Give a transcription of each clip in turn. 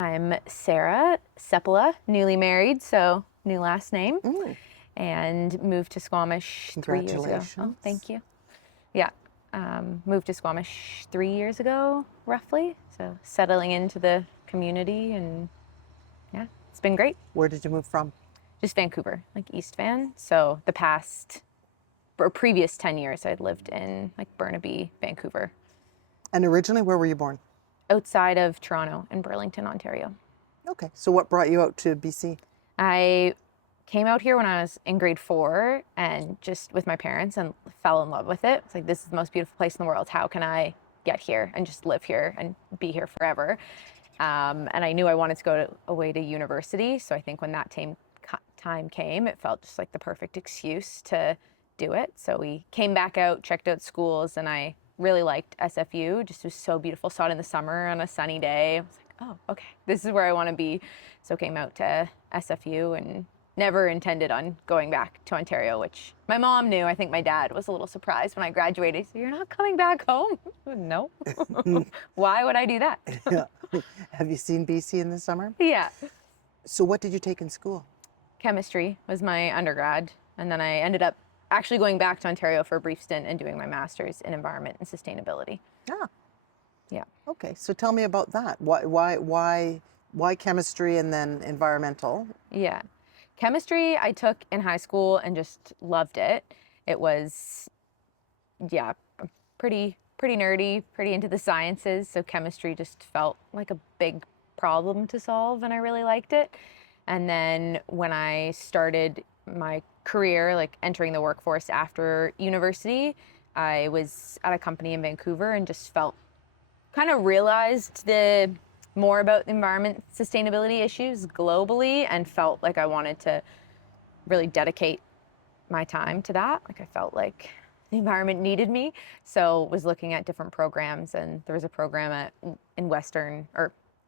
I'm Sara Sepola, newly married, so new last name, and moved to Squamish 3 years ago. Oh, thank you. Yeah, moved to Squamish 3 years ago, roughly. So settling into the community, and yeah, it's been great. Where did you move from? Just Vancouver, like East Van. So the past or previous 10 years, I'd lived in like Burnaby, Vancouver. And originally, where were you born? Outside of Toronto in Burlington, Ontario. Okay, so what brought you out to BC? I came out here when I was in grade 4 and just with my parents and fell in love with it. It's like, this is the most beautiful place in the world. How can I get here and just live here and be here forever? And I knew I wanted to go away to university. So I think when that time came, it felt just like the perfect excuse to do it. So we came back out, checked out schools, and I really liked SFU. Just was so beautiful. Saw it in the summer on a sunny day. I was like, oh, okay, this is where I want to be. So came out to SFU and never intended on going back to Ontario, which my mom knew. I think my dad was a little surprised when I graduated. He said, "You're not coming back home?" No. Why would I do that? Yeah. Have you seen BC in the summer? Yeah. So what did you take in school? Chemistry was my undergrad, and then I ended up actually going back to Ontario for a brief stint and doing my master's in environment and sustainability. Ah, Yeah. okay. So tell me about that. Why chemistry and then environmental? Yeah. Chemistry I took in high school and just loved it. It was, yeah, pretty nerdy, pretty into the sciences. So chemistry just felt like a big problem to solve, and I really liked it. And then when I started my career, like entering the workforce after university, I was at a company in Vancouver and just kind of realized more about environment sustainability issues globally, and felt like I wanted to really dedicate my time to that. Like I felt like the environment needed me. So was looking at different programs, and there was a program in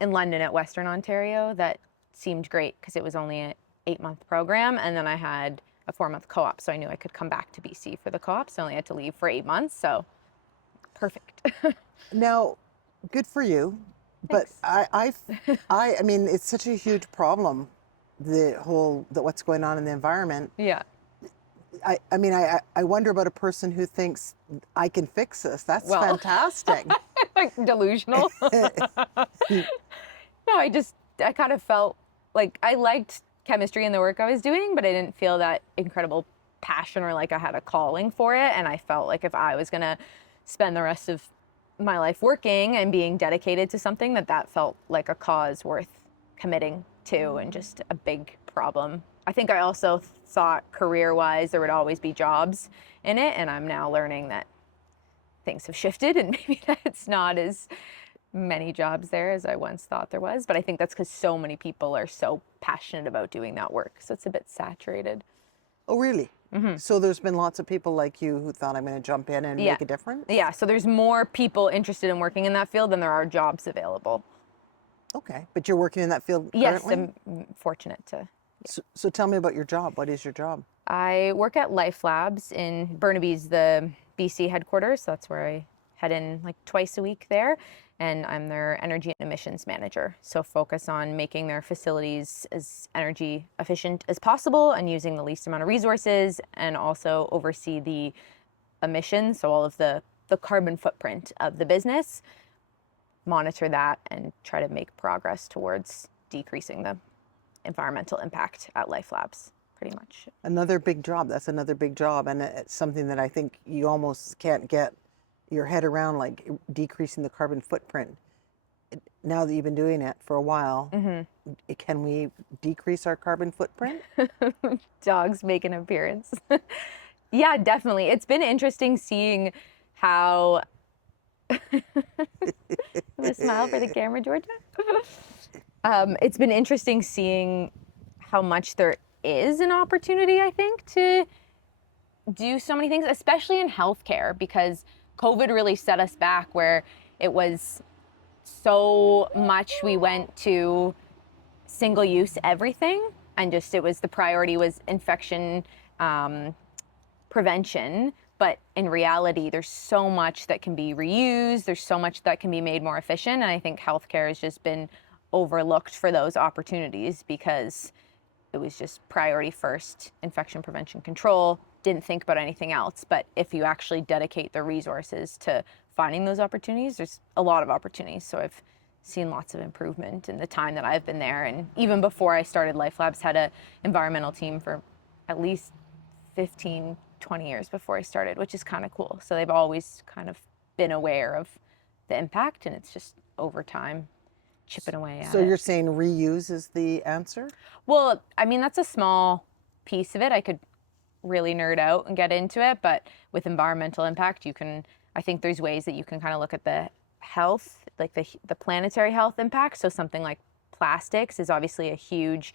London at Western Ontario that seemed great because it was only an 8-month program, and then I had a 4-month co-op, so I knew I could come back to BC for the co-op. So I only had to leave for 8 months, so perfect. Now, good for you, but Thanks. I mean, it's such a huge problem, what's going on in the environment. Yeah. I mean, I wonder about a person who thinks I can fix this. That's fantastic. Like delusional. No, I kind of felt like I liked chemistry and the work I was doing, but I didn't feel that incredible passion or like I had a calling for it. And I felt like if I was going to spend the rest of my life working and being dedicated to something, that felt like a cause worth committing to, and just a big problem. I think I also thought career-wise there would always be jobs in it, and I'm now learning that things have shifted and maybe it's not as many jobs there as I once thought there was. But I think that's because so many people are so passionate about doing that work, so it's a bit saturated. Oh, really? Mm-hmm. So there's been lots of people like you who thought, I'm going to jump in and make a difference? Yeah, so there's more people interested in working in that field than there are jobs available. Okay, but you're working in that field currently? Yes, I'm fortunate to. So tell me about your job. What is your job? I work at Life Labs in Burnaby's the BC headquarters. So that's where I head in like twice a week there. And I'm their energy and emissions manager. So focus on making their facilities as energy efficient as possible and using the least amount of resources, and also oversee the emissions. So all of the carbon footprint of the business, monitor that, and try to make progress towards decreasing the environmental impact at Life Labs, pretty much. Another big job. That's another big job. And it's something that I think you almost can't get your head around, like decreasing the carbon footprint. Now that you've been doing it for a while, can we decrease our carbon footprint? Dogs make an appearance. Yeah, definitely. It's been interesting seeing how... A smile for the camera, Georgia. It's been interesting seeing how much there is an opportunity, I think, to do so many things, especially in healthcare, because COVID really set us back, where it was so much we went to single-use everything, and just the priority was infection prevention. But in reality, there's so much that can be reused. There's so much that can be made more efficient. And I think healthcare has just been overlooked for those opportunities because it was just priority first, infection prevention control, didn't think about anything else. But if you actually dedicate the resources to finding those opportunities, there's a lot of opportunities. So I've seen lots of improvement in the time that I've been there. And even before I started Life Labs, had a environmental team for at least 15, 20 years before I started, which is kind of cool. So they've always kind of been aware of the impact, and it's just over time chipping away at So it. you're saying reuse is the answer? Well, I mean, that's a small piece of it. I could really nerd out and get into it, but with environmental impact, I think there's ways that you can kind of look at the health, like the planetary health impact. So something like plastics is obviously a huge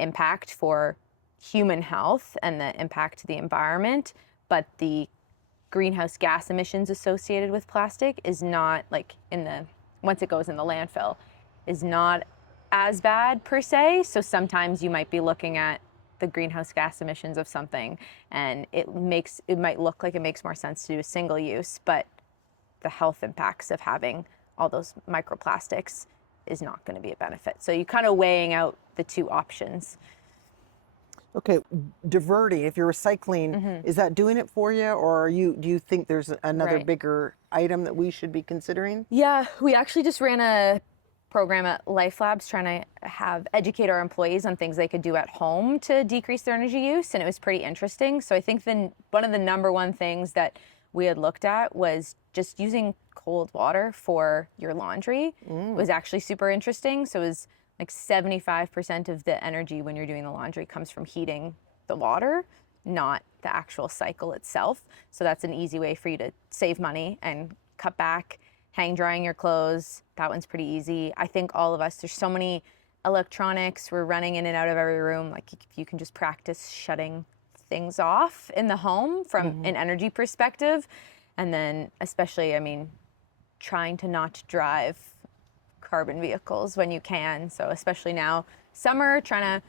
impact for human health and the impact to the environment, but the greenhouse gas emissions associated with plastic is not like once it goes in the landfill is not as bad per se. So sometimes you might be looking at the greenhouse gas emissions of something and it might look like it makes more sense to do a single use, but the health impacts of having all those microplastics is not going to be a benefit. So you kind of weighing out the two options. Okay, diverting, if you're recycling, is that doing it for you, or do you think there's another Right. bigger item that we should be considering? Yeah, we actually just ran a program at Life Labs trying to educate our employees on things they could do at home to decrease their energy use, and it was pretty interesting. So I think one of the number one things that we had looked at was just using cold water for your laundry. It was actually super interesting. So it was like 75% of the energy when you're doing the laundry comes from heating the water, not the actual cycle itself. So that's an easy way for you to save money and cut back. Hang drying your clothes, that one's pretty easy. I think all of us, there's so many electronics, we're running in and out of every room. Like if you can just practice shutting things off in the home from an energy perspective. And then especially, I mean, trying to not drive carbon vehicles when you can. So especially now, summer, trying to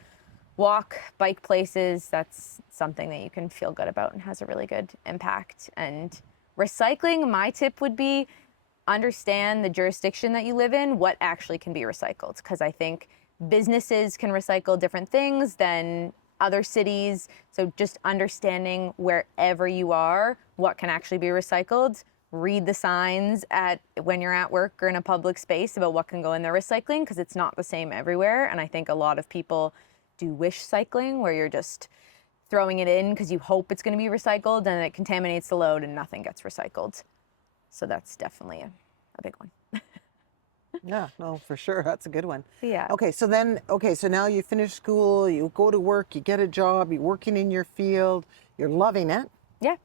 walk, bike places, that's something that you can feel good about and has a really good impact. And recycling, my tip would be understand the jurisdiction that you live in, what actually can be recycled. Because I think businesses can recycle different things than other cities. So just understanding wherever you are, what can actually be recycled. Read the signs when you're at work or in a public space about what can go in their recycling, because it's not the same everywhere. And I think a lot of people do wish cycling, where you're just throwing it in because you hope it's going to be recycled, and it contaminates the load and nothing gets recycled. So that's definitely a big one. Yeah, no, for sure. That's a good one. Yeah. Okay, so now you finish school, you go to work, you get a job, you're working in your field, you're loving it. Yeah,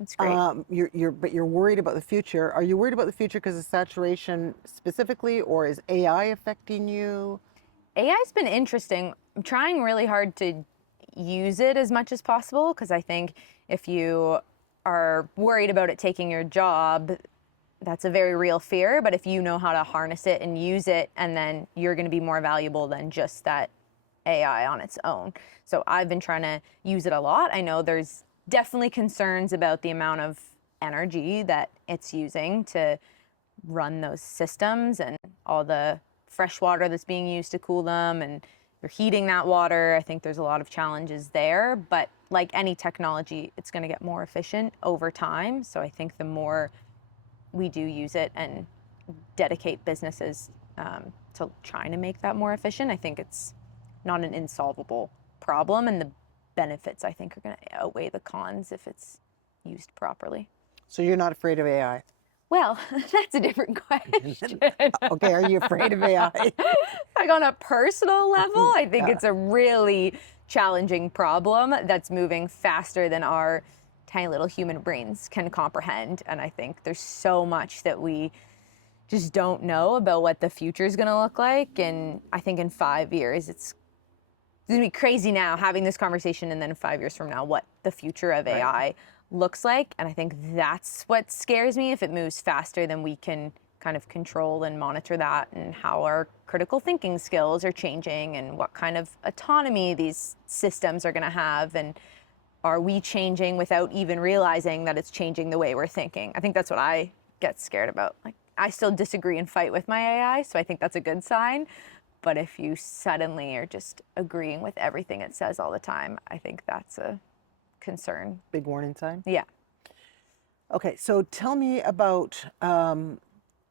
it's great. But you're worried about the future. Are you worried about the future because of saturation specifically, or is AI affecting you? AI's been interesting. I'm trying really hard to use it as much as possible, because I think if you are worried about it taking your job, that's a very real fear. But if you know how to harness it and use it, and then you're going to be more valuable than just that AI on its own. So I've been trying to use it a lot. I know there's definitely concerns about the amount of energy that it's using to run those systems and all the fresh water that's being used to cool them, and you're heating that water. I think there's a lot of challenges there, but like any technology, it's going to get more efficient over time. So I think the more we do use it and dedicate businesses to trying to make that more efficient, I think it's not an insolvable problem, and the benefits, I think, are going to outweigh the cons if it's used properly. So you're not afraid of AI? Well, that's a different question. Okay, are you afraid of AI? Like on a personal level, I think Yeah. it's a really challenging problem that's moving faster than our tiny little human brains can comprehend. And I think there's so much that we just don't know about what the future is going to look like. And I think in 5 years, it's going to be crazy now having this conversation, and then 5 years from now, what the future of Right. AI looks like. And I think that's what scares me, if it moves faster than we can kind of control and monitor that, and how our critical thinking skills are changing, and what kind of autonomy these systems are going to have, and are we changing without even realizing that it's changing the way we're thinking. I think that's what I get scared about. Like, I still disagree and fight with my AI, so I think that's a good sign. But if you suddenly are just agreeing with everything it says all the time, I think that's a concern. Big warning sign. Yeah. Okay, so tell me about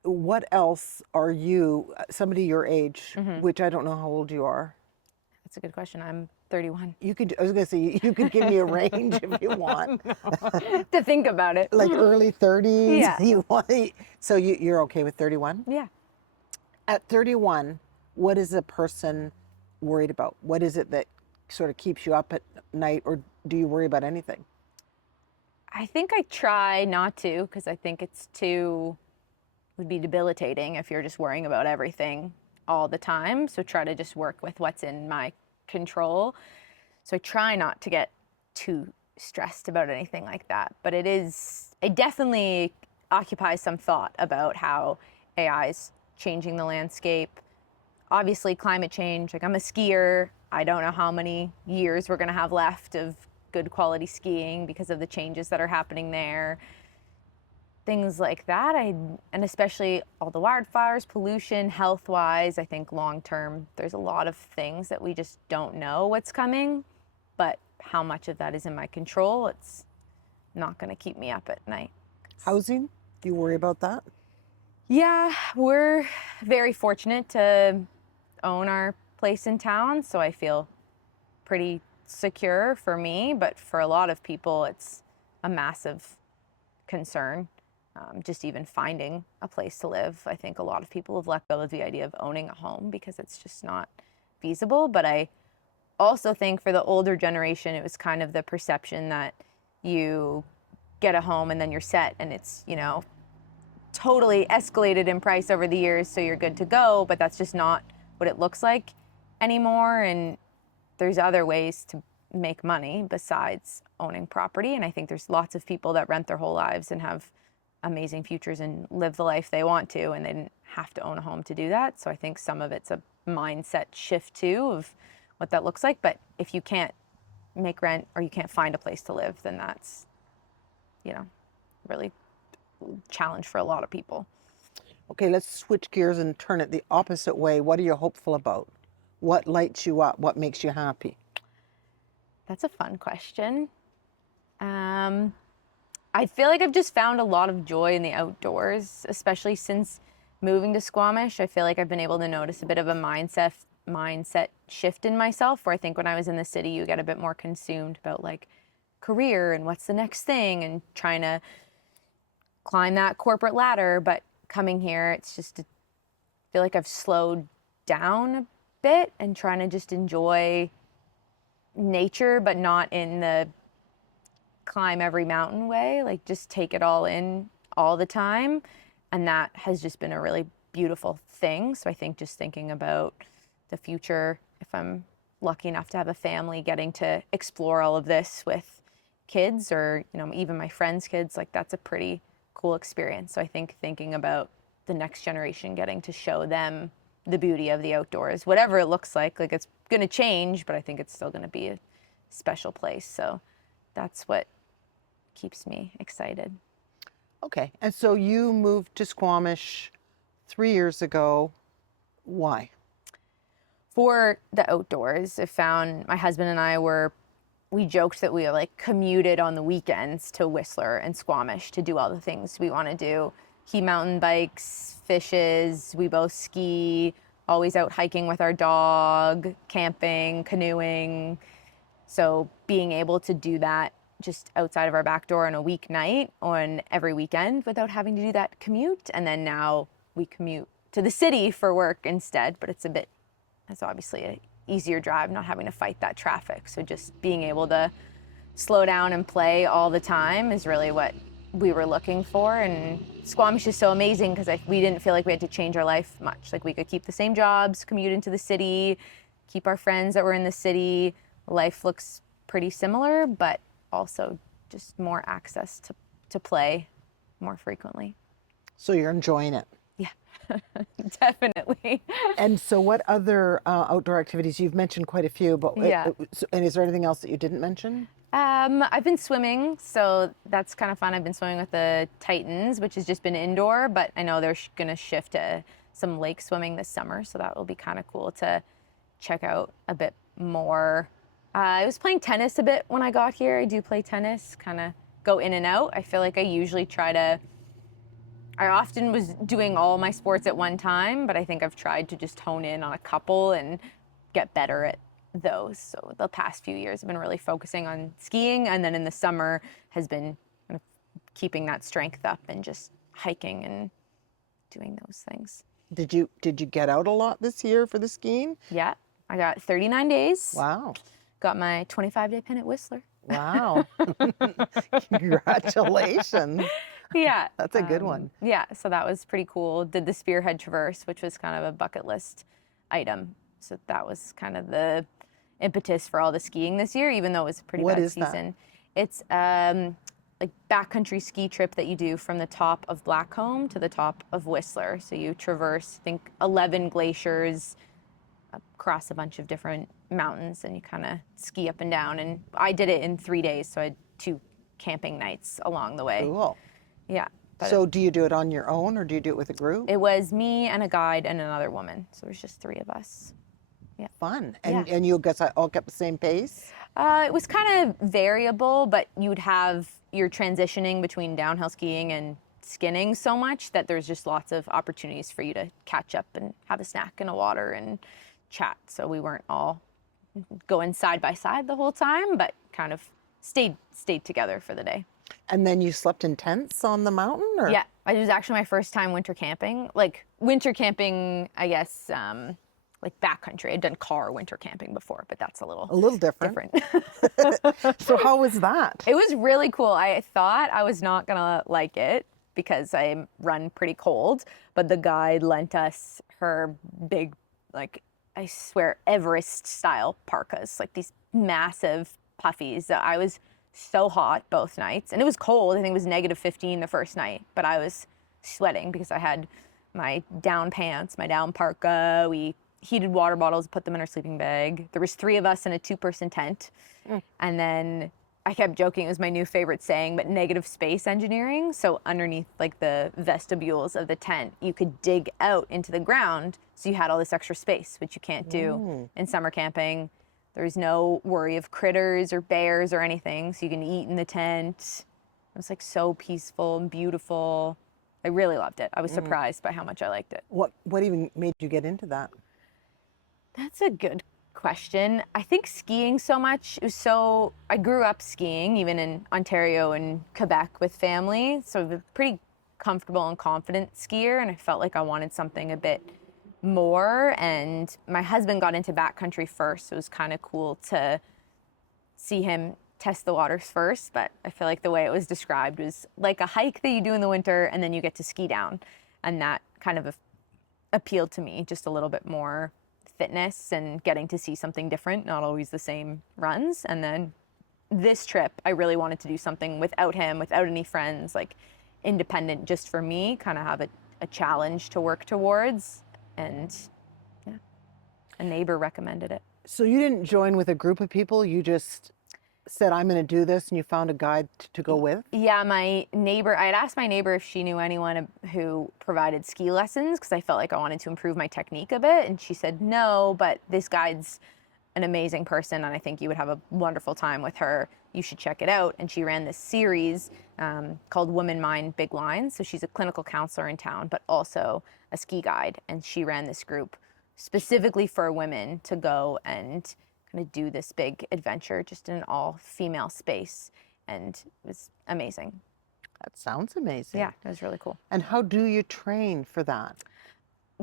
what else are you, somebody your age, which I don't know how old you are. That's a good question. I'm 31. You could, I was going to say, you could give me a range if you want. To think about it. Like early 30s? Yeah. You want, so you're okay with 31? Yeah. At 31, what is a person worried about? What is it that sort of keeps you up at night, or do you worry about anything? I think I try not to, because I think it's too, would be debilitating if you're just worrying about everything all the time. So try to just work with what's in my control. So I try not to get too stressed about anything like that. But it definitely occupies some thought about how AI is changing the landscape. Obviously, climate change, like I'm a skier. I don't know how many years we're going to have left of good quality skiing because of the changes that are happening there. Things like that. And especially all the wildfires, pollution, health-wise, I think long-term, there's a lot of things that we just don't know what's coming, but how much of that is in my control, it's not going to keep me up at night. Housing? Do you worry about that? Yeah, we're very fortunate to own our place in town, so I feel pretty secure for me, but for a lot of people, it's a massive concern. Just even finding a place to live. I think a lot of people have let go of the idea of owning a home because it's just not feasible. But I also think for the older generation, it was kind of the perception that you get a home and then you're set, and it's, totally escalated in price over the years, so you're good to go. But that's just not what it looks like anymore. And there's other ways to make money besides owning property. And I think there's lots of people that rent their whole lives and have amazing futures and live the life they want to, and they didn't have to own a home to do that. So I think some of it's a mindset shift too of what that looks like. But if you can't make rent or you can't find a place to live, then that's, really challenge for a lot of people. Okay, let's switch gears and turn it the opposite way. What are you hopeful about? What lights you up? What makes you happy? That's a fun question. I feel like I've just found a lot of joy in the outdoors, especially since moving to Squamish. I feel like I've been able to notice a bit of a mindset shift in myself, where I think when I was in the city, you get a bit more consumed about like career and what's the next thing and trying to climb that corporate ladder. But coming here, it's just, I feel like I've slowed down a bit and trying to just enjoy nature, but not in the climb every mountain way, like just take it all in all the time. And that has just been a really beautiful thing. So I think just thinking about the future, if I'm lucky enough to have a family, getting to explore all of this with kids, or even my friends' kids, like that's a pretty cool experience. So I think thinking about the next generation, getting to show them the beauty of the outdoors, whatever it looks like it's going to change, but I think it's still going to be a special place. So that's what keeps me excited. Okay, and so you moved to Squamish 3 years ago. Why? For the outdoors, I found my husband and I we joked that we like commuted on the weekends to Whistler and Squamish to do all the things we want to do. He mountain bikes, fishes, we both ski, always out hiking with our dog, camping, canoeing. So being able to do that just outside of our back door on a weeknight on every weekend without having to do that commute. And then now we commute to the city for work instead, but it's obviously an easier drive, not having to fight that traffic. So just being able to slow down and play all the time is really what we were looking for. And Squamish is so amazing because we didn't feel like we had to change our life much. Like we could keep the same jobs, commute into the city, keep our friends that were in the city. Life looks pretty similar, but also just more access to play more frequently. So you're enjoying it. Yeah, definitely. And so what other outdoor activities? You've mentioned quite a few, but Yeah. And is there anything else that you didn't mention? I've been swimming, so that's kind of fun. I've been swimming with the Titans, which has just been indoor, but I know they're going to shift to some lake swimming this summer, so that will be kind of cool to check out a bit more. I was playing tennis a bit when I got here. I do play tennis, kind of go in and out. I feel like I often was doing all my sports at one time, but I think I've tried to just hone in on a couple and get better at those. So the past few years I've been really focusing on skiing, and then in the summer has been kind of keeping that strength up and just hiking and doing those things. Did you get out a lot this year for the skiing? Yeah, I got 39 days. Wow. Got my 25-day pin at Whistler. Wow. Congratulations. Yeah. That's a good one. Yeah, so that was pretty cool. Did the Spearhead Traverse, which was kind of a bucket list item. So that was kind of the impetus for all the skiing this year, even though it was a pretty bad season. It's like backcountry ski trip that you do from the top of Blackcomb to the top of Whistler. So you traverse, I think, 11 glaciers across a bunch of different mountains, and you kind of ski up and down. And I did it in 3 days, so I had 2 camping nights along the way. Cool. Yeah. So do you do it on your own, or do you do it with a group? It was me and a guide and another woman, so it was just 3 of us. Yeah. Fun. And you guys all kept the same pace? It was kind of variable, but you're transitioning between downhill skiing and skinning so much that there's just lots of opportunities for you to catch up and have a snack and a water and chat. So we weren't all going side by side the whole time, but kind of stayed together for the day. And then you slept in tents on the mountain? Or? Yeah, it was actually my first time winter camping. Like winter camping, I guess, like backcountry. I'd done car winter camping before, but that's a little different. So how was that? It was really cool. I thought I was not gonna like it because I run pretty cold, but the guide lent us her big, like, I swear, Everest style parkas, like these massive puffies that I was so hot both nights, and it was cold. I think it was -15 the first night, but I was sweating because I had my down pants, my down parka. We heated water bottles, put them in our sleeping bag. There was 3 of us in a 2-person tent. And then I kept joking, it was my new favorite saying, but negative space engineering. So underneath like the vestibules of the tent, you could dig out into the ground. So you had all this extra space, which you can't do in summer camping. There's no worry of critters or bears or anything. So you can eat in the tent. It was like so peaceful and beautiful. I really loved it. I was surprised by how much I liked it. What even made you get into that? That's a good question. I think skiing so much. I grew up skiing, even in Ontario and Quebec with family. So I'm a pretty comfortable and confident skier, and I felt like I wanted something a bit more. And my husband got into backcountry first, so it was kind of cool to see him test the waters first. But I feel like the way it was described was like a hike that you do in the winter, and then you get to ski down. And that kind of appealed to me, just a little bit more fitness and getting to see something different, not always the same runs. And then this trip, I really wanted to do something without him, without any friends, like independent just for me, kind of have a challenge to work towards. And yeah, a neighbor recommended it. So you didn't join with a group of people, you just said, I'm going to do this, and you found a guide to go with? Yeah, my neighbor, I had asked my neighbor if she knew anyone who provided ski lessons because I felt like I wanted to improve my technique a bit. And she said, no, but this guide's an amazing person, and I think you would have a wonderful time with her. You should check it out. And she ran this series called Women Mind Big Lines. So she's a clinical counselor in town, but also a ski guide. And she ran this group specifically for women to go and kind of do this big adventure just in an all-female space, and it was amazing. That sounds amazing. Yeah, it was really cool. And how do you train for that?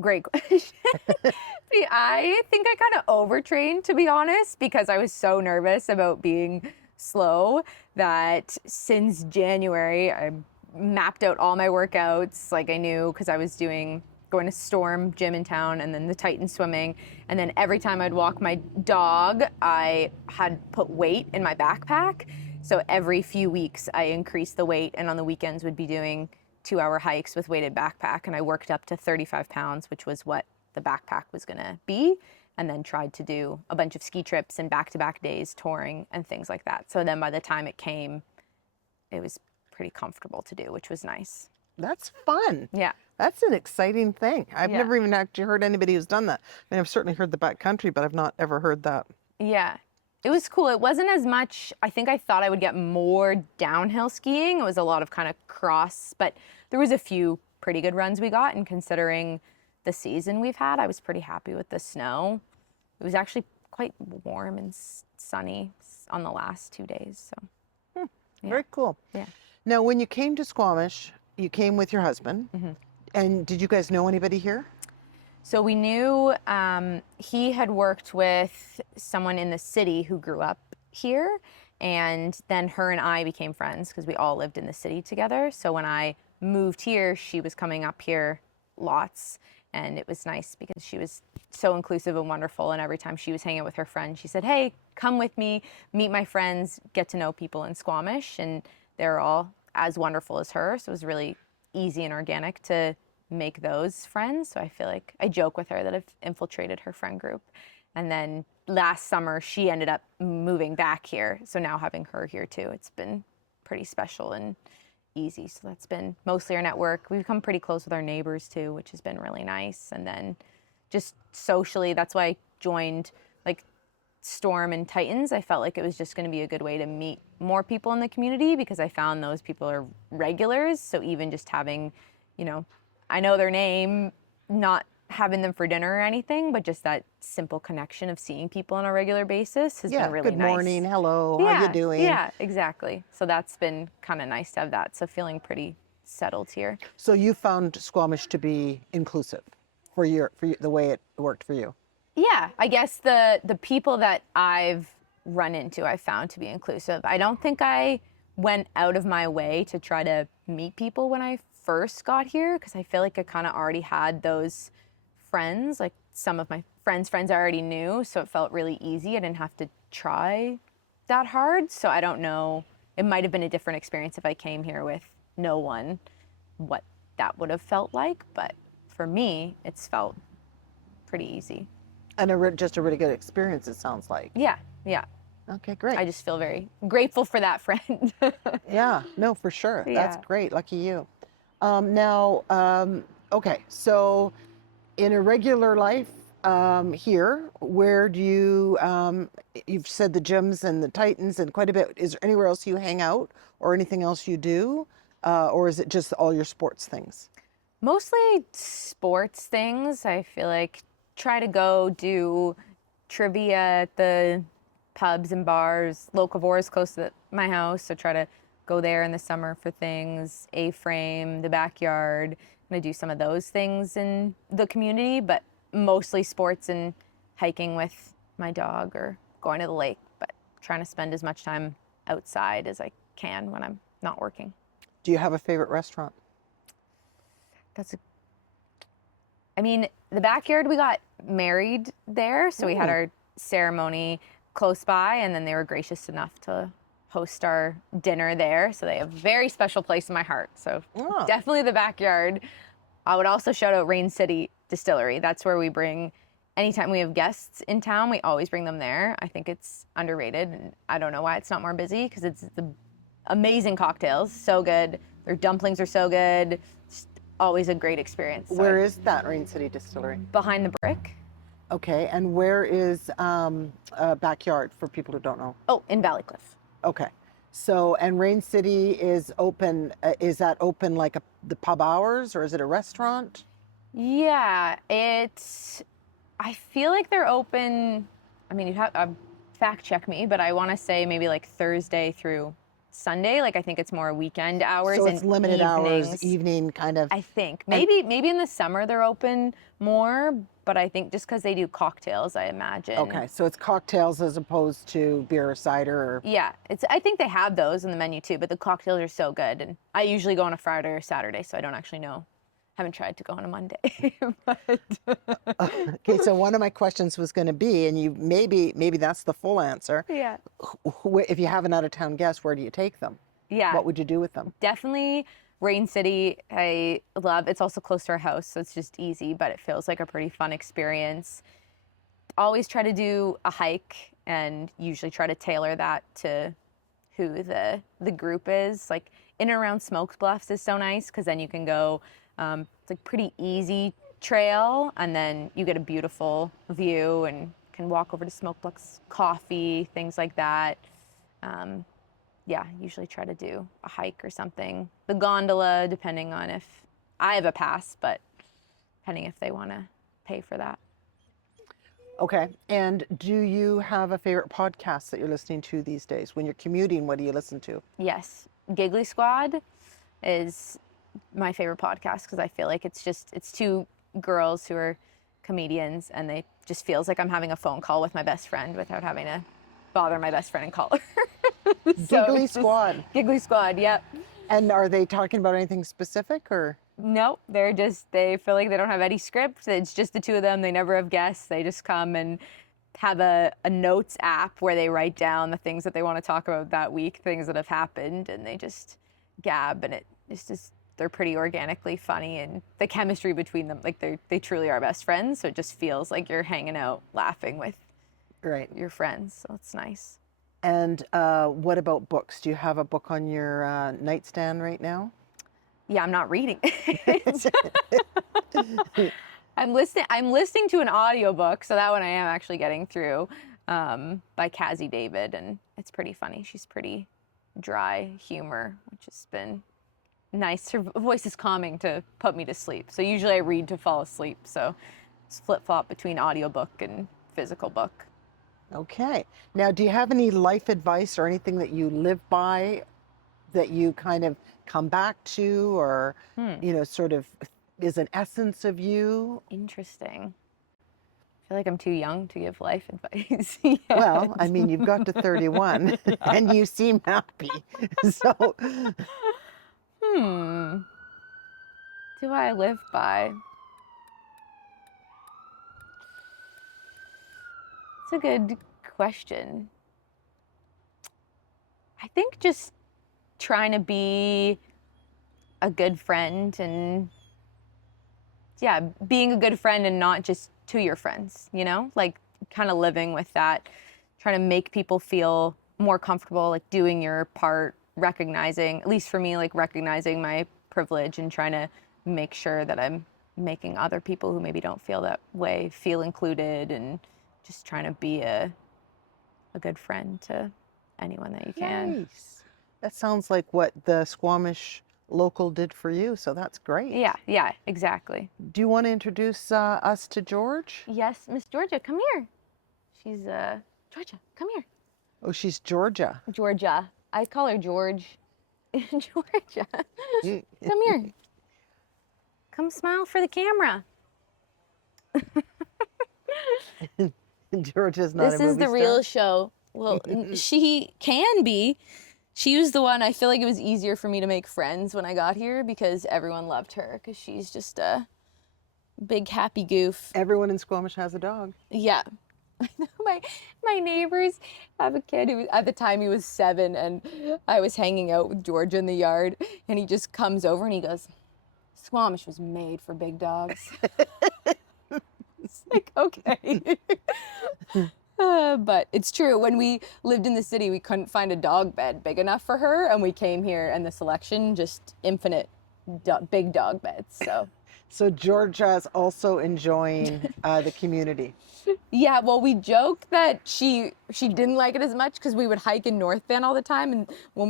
Great question. See, I think I kind of overtrained, to be honest, because I was so nervous about being slow that since January, I mapped out all my workouts. Like I knew, because I was going to Storm gym in town and then the Titan swimming. And then every time I'd walk my dog, I had put weight in my backpack. So every few weeks I increased the weight, and on the weekends would be doing 2-hour hikes with weighted backpack. And I worked up to 35 pounds, which was what the backpack was gonna be. And then tried to do a bunch of ski trips and back-to-back days touring and things like that. So then by the time it came, it was pretty comfortable to do, which was nice. That's fun. Yeah. That's an exciting thing. I've Yeah. never even actually heard anybody who's done that. I mean, I've certainly heard the backcountry, but I've not ever heard that. Yeah. It was cool. It wasn't as much, I think I thought I would get more downhill skiing. It was a lot of kind of cross, but there was a few pretty good runs we got, and considering the season we've had, I was pretty happy with the snow. It was actually quite warm and sunny on the last 2 days, so yeah. Very cool. Yeah. Now, when you came to Squamish, you came with your husband, and did you guys know anybody here? So we knew he had worked with someone in the city who grew up here, and then her and I became friends because we all lived in the city together. So when I moved here, she was coming up here lots, and it was nice because she was so inclusive and wonderful. And every time she was hanging out with her friends, she said, "Hey, come with me, meet my friends, get to know people in Squamish," and they're all as wonderful as her. So it was really easy and organic to make those friends. So I feel like I joke with her that I've infiltrated her friend group. And then last summer, she ended up moving back here. So now having her here too, it's been pretty special and easy. So that's been mostly our network. We've become pretty close with our neighbors too, which has been really nice. And then just socially, that's why I joined like Storm and Titans. I felt like it was just going to be a good way to meet more people in the community because I found those people are regulars. So even just having, I know their name, not having them for dinner or anything, but just that simple connection of seeing people on a regular basis has been really nice. Good morning, hello, how you doing? Yeah, exactly. So that's been kind of nice to have that. So feeling pretty settled here. So you found Squamish to be inclusive for the way it worked for you? Yeah, I guess the people that I've run into, I've found to be inclusive. I don't think I went out of my way to try to meet people when I first got here because I feel like I kind of already had those friends, like some of my friends I already knew, so it felt really easy. I didn't have to try that hard. So I don't know, it might have been a different experience if I came here with no one, what that would have felt like, but for me, it's felt pretty easy. And just a really good experience, it sounds like. Yeah. Okay, great. I just feel very grateful for that friend. Yeah, no, for sure. Yeah. That's great. Lucky you. Okay, so in a regular life here, where do you, you've said the gyms and the Titans and quite a bit. Is there anywhere else you hang out or anything else you do? Or is it just all your sports things? Mostly sports things. I feel like try to go do trivia at the pubs and bars. Locavore is close to my house, so try to go there in the summer for things. A-frame, the backyard. I'm gonna do some of those things in the community, but mostly sports and hiking with my dog or going to the lake, but trying to spend as much time outside as I can when I'm not working. Do you have a favorite restaurant? The backyard, we got married there, so we had our ceremony close by, and then they were gracious enough to host our dinner there. So they have a very special place in my heart. So definitely the backyard. I would also shout out Rain City Distillery. That's where we bring, anytime we have guests in town, we always bring them there. I think it's underrated, and I don't know why it's not more busy because it's the amazing cocktails, so good. Their dumplings are so good. Just always a great experience. So Where is that Rain City Distillery? behind the brick. Okay, and where is backyard for people who don't know? Oh, in Valleycliff. Okay, so and Rain City is open. Is that open like the pub hours, or is it a restaurant? Yeah, I feel like they're open. I mean, you'd have fact check me, but I want to say maybe like Thursday through Sunday. Like I think it's more weekend hours. So it's and limited evenings. hours, evening kind of. I think maybe in the summer they're open more, but I think just because they do cocktails, I imagine. Okay, so it's cocktails as opposed to beer or cider. Or... Yeah, I think they have those in the menu too, but the cocktails are so good. And I usually go on a Friday or Saturday, so I don't actually know. Haven't tried to go on a Monday. But... Okay, so one of my questions was going to be, and you maybe that's the full answer. Yeah. If you have an out of town guest, where do you take them? Yeah. What would you do with them? Definitely Rain City. I love. It's also close to our house, so it's just easy, but it feels like a pretty fun experience. Always try to do a hike, and usually try to tailor that to who the group is. Like in and around Smoked Bluffs is so nice because then you can go It's like pretty easy trail, and then you get a beautiful view and can walk over to Smokebook's Coffee, things like that. Yeah, usually try to do a hike or something. The gondola, depending on if I have a pass, but depending if they want to pay for that. Okay. And do you have a favorite podcast that you're listening to these days? When you're commuting, what do you listen to? Yes, Giggly Squad is my favorite podcast because I feel like it's two girls who are comedians, and they just feels like I'm having a phone call with my best friend without having to bother my best friend and call her. Giggly Squad. Giggly Squad, yep. And are they talking about anything specific or? Nope, they feel like they don't have any script. It's just the two of them. They never have guests. They just come and have a notes app where they write down the things that they want to talk about that week, things that have happened, and they just gab, and it's just, they're pretty organically funny, and the chemistry between them, like they truly are best friends, so it just feels like you're hanging out laughing with your friends, so it's nice. And what about books? Do you have a book on your nightstand right now? Yeah, I'm not reading it. I'm listening to an audiobook, so that one I am actually getting through, by Cassie David, and it's pretty funny. She's pretty dry humor, which has been nice. Her voice is calming to put me to sleep. So usually I read to fall asleep. So it's flip-flop between audiobook and physical book. Okay. Now, do you have any life advice or anything that you live by that you kind of come back to, or, sort of is an essence of you? Interesting. I feel like I'm too young to give life advice. Well, I mean, you've got to 31 and you seem happy. So, do I live by? It's a good question. I think just trying to be a good friend, and being a good friend and not just to your friends, like kind of living with that, trying to make people feel more comfortable, like doing your part, recognizing, at least for me, like recognizing my privilege and trying to make sure that I'm making other people who maybe don't feel that way feel included, and just trying to be a good friend to anyone that you can. nice. That sounds like what the Squamish local did for you, so that's great. Yeah, exactly. Do you want to introduce us to George? Yes, Miss Georgia, come here. She's Georgia, come here. Oh, she's Georgia. Georgia. I call her George. Georgia. Come here. Come smile for the camera. Georgia's not a movie This is the star? real show. Well, she can be. She was the one, I feel like it was easier for me to make friends when I got here because everyone loved her, because she's just a big happy goof. Everyone in Squamish has a dog. Yeah. My neighbors have a kid who, at the time, he was 7, and I was hanging out with George in the yard, and he just comes over and he goes, "Squamish was made for big dogs." It's like, okay. But it's true. When we lived in the city, we couldn't find a dog bed big enough for her, and we came here, and the selection, just infinite big dog beds. So Georgia's also enjoying the community. Yeah, well, we joke that she didn't like it as much because we would hike in North Van all the time, and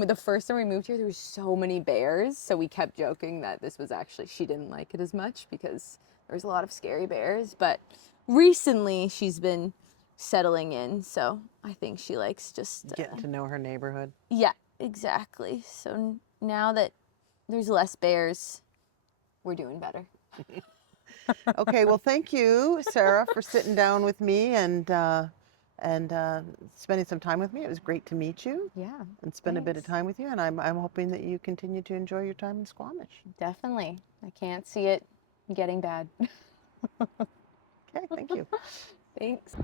the first time we moved here, there were so many bears, so we kept joking that this was actually, she didn't like it as much because there was a lot of scary bears. But recently, she's been settling in, so I think she likes just Getting to know her neighborhood. Yeah, exactly. So now that there's less bears, we're doing better. Okay, well, thank you, Sara, for sitting down with me and spending some time with me. It was great to meet you. Yeah. And spend a bit of time with you, and I'm hoping that you continue to enjoy your time in Squamish. Definitely. I can't see it getting bad. Okay, thank you. Thanks.